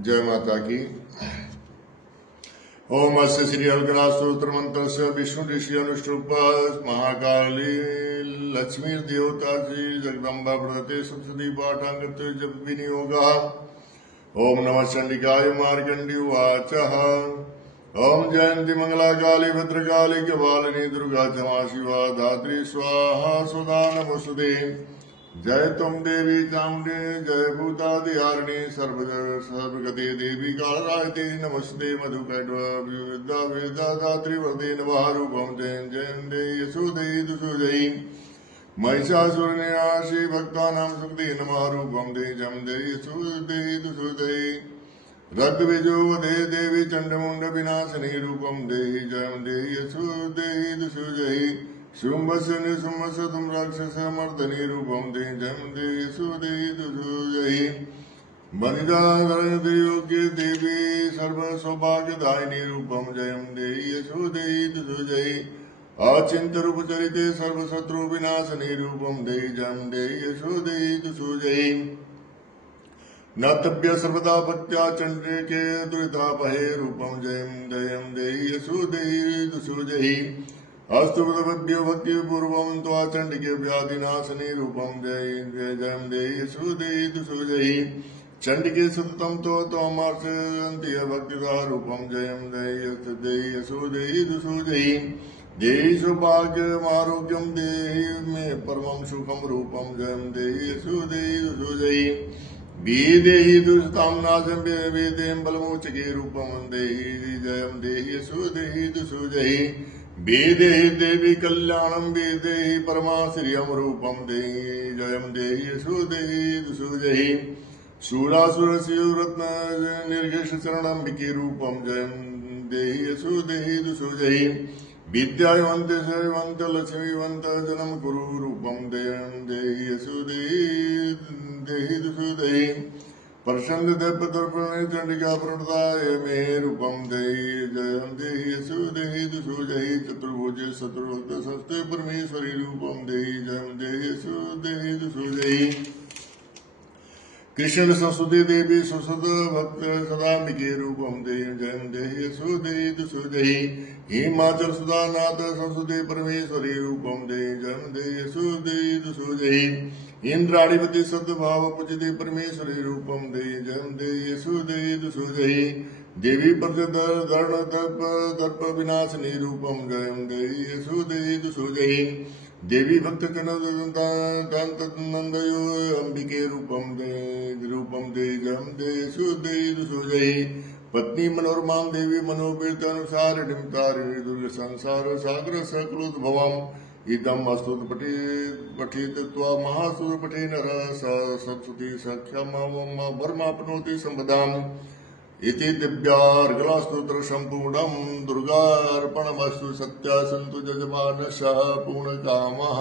जय माता की। ओम अस्य श्री अलकरा सूत्र मंत्र से विष्णु ऋषि अनुष्टुप महाकाली लक्ष्मी देवता श्री जगदम्बा प्रदते सप्तदी पाठांगत जप विनियोग। ओम नमः चंडिकाय मार्कंडी उवाच। ओम जयंती मंगला काली भद्रकाली कपालिनी दुर्गा क्षमा शिवा धात्री स्वाहा सुधा नमोस्तुते। जय तुम देवी चामुंडे जय भूतादिहारिणी सर्वगति देवी कालरायते नमस्ते मधुकैटवा विद्या धात्री वरदे नवारूपम जयं जयं दे यशोदे दुसुदयी महिषासुरनिराशी भक्तानां सुखदे नमारूपम दे जम दे यशोदे दुसुदयी रक्तबीजो वदे देवी चंडमुंड विनाशिनी रूपम दे जयं दे यशोदे दुसुदयी शुंभस्य निशुंभस्य तुम राक्षस मर्दनी रूपम दे जम दे यशोदे दुसुदयी बलिदान योग्य देवी सर्व सौभाग्यदायिनी रूपम जयम दे यशोदे दुसुदयी अचिंत रूप चरिते सर्व शत्रु विनाशनी रूपम दे जम दे यशोदे दुसुदयी नतभ्य सर्वदा भक्त्या चंडे के दुरितापहे रूपम जयम जयम दे यशोदे दुसुदयी अस्तु भक्ति भक्ति पूर्वम त्वा चंडिके व्याधिनाशनी रूपम जय जय जयम दे यशोदे दुसुदयी चंडिके सततम तो त्वमर्चन्ति भक्तिदा रूपम जयम दे यशोदे दुसुदयी देहि सौभाग्यम आरोग्यम देहि मे परमं सुखम रूपम जयम दे यशोदे दुसुदयी देहि दुष्टां नाशं वेदें बलमोचके रूपम देहि जयं देहि यशोदे दुसुदयी वेदेहि देवी कल्याणं वेदेहि परमाश्रियं रूपम देहि जयं देहि यशोदे दुसुदयी शूरासुरशिवरत्न निर्घेष शरणंबिके रूपम जयं देहि यशोदे दुसुदयी विद्यावंत शैवंत लक्ष्मीवंत जन्म कुरु रूपम देहि यशोदे देहि दुसुदयी प्रसन्न दर्प दर्पणे चंडिका प्रणताय मे रूपम देहि जयं देहि यशोदे दुसुदयी चतुर्भुज शत्रुभक्त सस्ते परमेश्वरी रूपम देहि जयं देहि यशोदे दुसुदयी कृष्ण सरस्वती देवी सुसुत भक्त सदाम्बिके रूपम देहि जयं देहि यशोदे दुसुदयी हिमाचल सुधानाथ सरस्वती परमेश्वरी रूपम देहि जयं देहि यशोदे दुसुदयी इंद्राणिपति सद्भाव पूजिते परमेश्वरी रूपम देहि जयं देहि यशोदे दुसुदयी देवी प्रजदर्ण दर्प विनाशिनी रूपम जयं देहि यशोदे दुसुदयी देवी भक्त नंदयो अंबिके रूपम दे जयं देहि यशोदे दुसुदयी पत्नी मनोरमा देवी मनोपीत अनुसार निमतारिणी दुर्ग संसार सागर सकलोद्भवम् इदम अस्तुत पठित त्वा महासुर पठे नर सरस्वती सख्यम वर्माप्नोति संपदाम् इति दिव्यार्घलास्तोत्र सम्पूर्णम् दुर्गार्पणमस्तु सत्या सन्तु जजमानः पूर्णकामः।